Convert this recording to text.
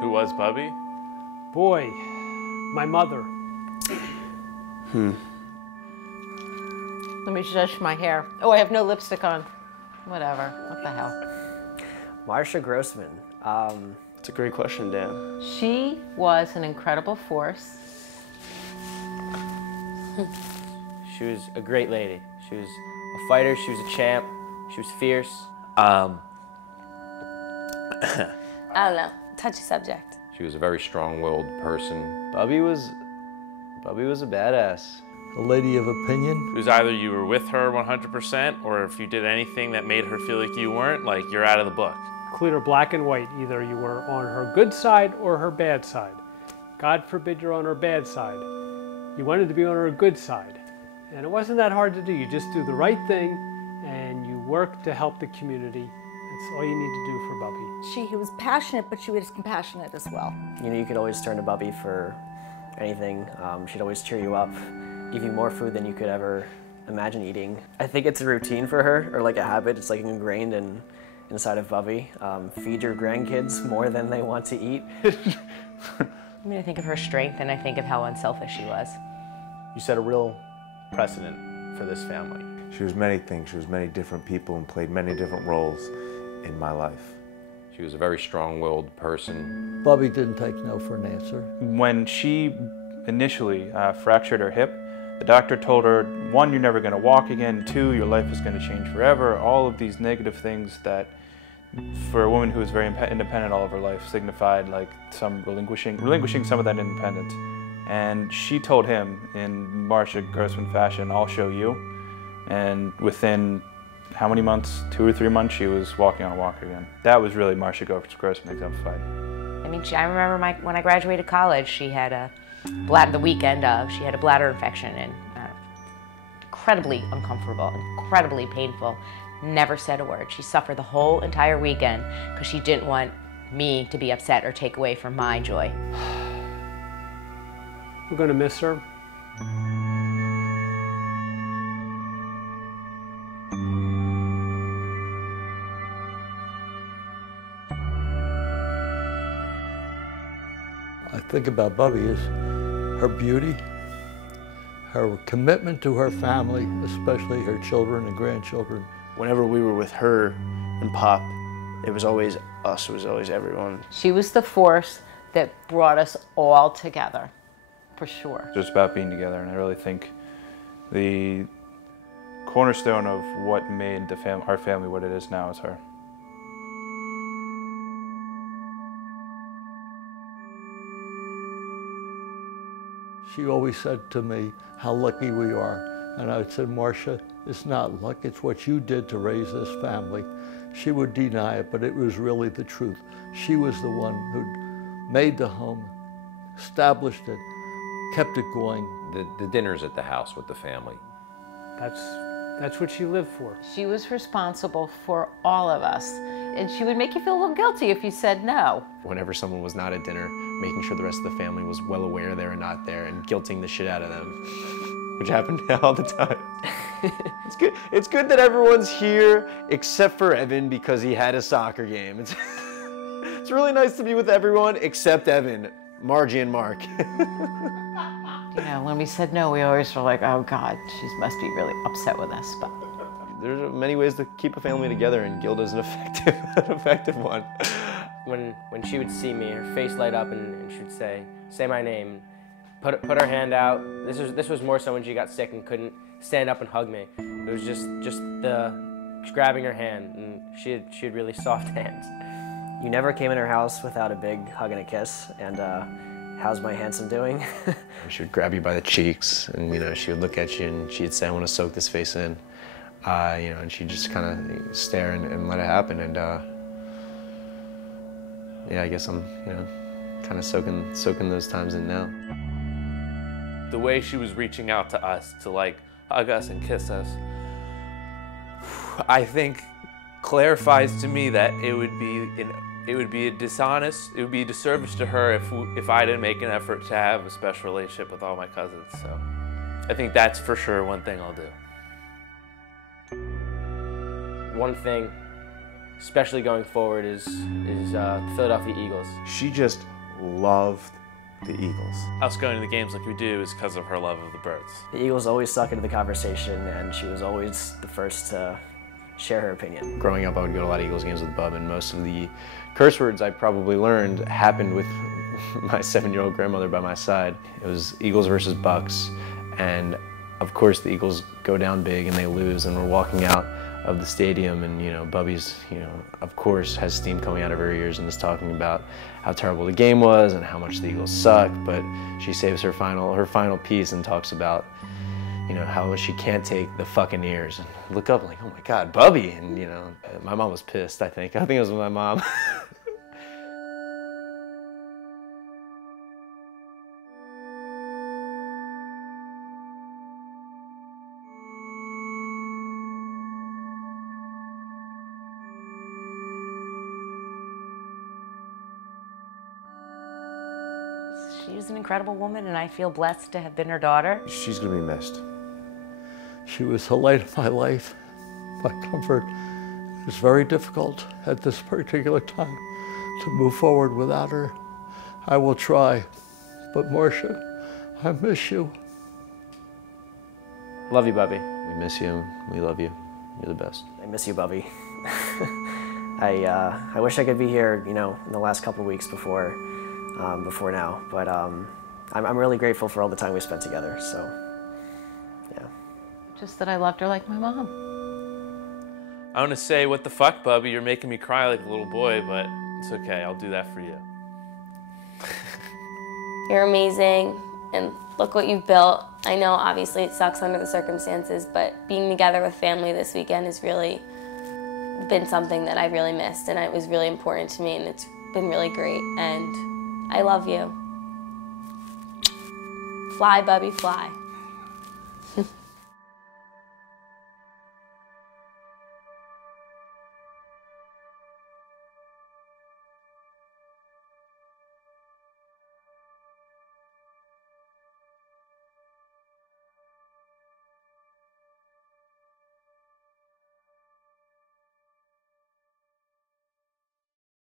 Who was Bubby? Boy, my mother. Let me brush my hair. Oh, I have no lipstick on. Whatever. What the hell? Marsha Grossman. It's a great question, Dan. She was an incredible force. She was a great lady. She was a fighter, she was a champ, she was fierce. I don't know, touchy subject. She was a very strong-willed person. Bubby was a badass. A lady of opinion. It was either you were with her 100%, or if you did anything that made her feel like you weren't, like you're out of the book. Clear black and white. Either you were on her good side or her bad side. God forbid you're on her bad side. You wanted to be on her good side. And it wasn't that hard to do. You just do the right thing and you work to help the community. That's all you need to do for Bubby. She was passionate, but she was compassionate as well. You know, you could always turn to Bubby for anything. She'd always cheer you up, give you more food than you could ever imagine eating. I think it's a routine for her, or like a habit. It's like ingrained inside of Bubby. Feed your grandkids more than they want to eat. I mean, I think of her strength and I think of how unselfish she was. You set a real precedent for this family. She was many things. She was many different people and played many different roles in my life. She was a very strong-willed person. Bubby didn't take no for an answer. When she initially fractured her hip, the doctor told her, 1, you're never going to walk again, 2, your life is going to change forever. All of these negative things that, for a woman who was very independent all of her life, signified like some relinquishing some of that independence. And she told him in Marsha Grossman fashion, I'll show you. And within how many months, 2 or 3 months, she was walking on a walker again. That was really Marsha Grossman exemplified. I mean, I remember when I graduated college, she had a bladder infection and incredibly uncomfortable, incredibly painful. Never said a word. She suffered the whole entire weekend because she didn't want me to be upset or take away from my joy. We're going to miss her. I think about Bubby is her beauty, her commitment to her family, especially her children and grandchildren. Whenever we were with her and Pop, it was always us, it was always everyone. She was the force that brought us all together, for sure. Just about being together, and I really think the cornerstone of what made our family what it is now is her. She always said to me how lucky we are. And I said, Marsha, it's not luck, it's what you did to raise this family. She would deny it, but it was really the truth. She was the one who made the home, established it, kept it going. The dinners at the house with the family. That's what she lived for. She was responsible for all of us. And she would make you feel a little guilty if you said no. Whenever someone was not at dinner, making sure the rest of the family was well aware they were not there and guilting the shit out of them, which happened all the time. It's good that everyone's here except for Evan because he had a soccer game. It's really nice to be with everyone except Evan, Margie, and Mark. You know, when we said no, we always were like, oh God, she must be really upset with us. But there's many ways to keep a family together, and Gilda's an effective one. When she would see me, her face light up and she would say my name, put her hand out. This was more so when she got sick and couldn't stand up and hug me. It was just grabbing her hand, and she had really soft hands. You never came in her house without a big hug and a kiss, and how's my handsome doing? She would grab you by the cheeks, and she would look at you and she'd say, I want to soak this face in. And she'd just kind of stare and let it happen, and yeah, I guess I'm kind of soaking those times in now. The way she was reaching out to us to like hug us and kiss us, I think clarifies to me that it would be a disservice to her if I didn't make an effort to have a special relationship with all my cousins. So I think that's for sure one thing I'll do. one thing, especially going forward, is the Philadelphia Eagles. She just loved the Eagles. Us going to the games like we do is because of her love of the birds. The Eagles always stuck into the conversation, and she was always the first to share her opinion. Growing up, I would go to a lot of Eagles games with Bub, and most of the curse words I probably learned happened with my 7-year-old grandmother by my side. It was Eagles versus Bucks, and of course the Eagles go down big and they lose, and we're walking out of the stadium, and Bubby's, of course has steam coming out of her ears and is talking about how terrible the game was and how much the Eagles suck, but she saves her final piece and talks about how she can't take the fucking ears. And I look up like, oh my God, Bubby, and my mom was pissed. I think it was my mom. She's an incredible woman, and I feel blessed to have been her daughter. She's gonna be missed. She was the light of my life, my comfort. It was very difficult at this particular time to move forward without her. I will try, but Marsha, I miss you. Love you, Bubby. We miss you. We love you. You're the best. I miss you, Bubby. I wish I could be here, in the last couple of weeks before now, but I'm really grateful for all the time we spent together, so yeah. Just that I loved her like my mom. I want to say, what the fuck, Bubby? You're making me cry like a little boy, but it's okay. I'll do that for you. You're amazing, and look what you've built. I know obviously it sucks under the circumstances, but being together with family this weekend has really been something that I really missed, and it was really important to me, and it's been really great, and I love you. Fly, Bubby, fly.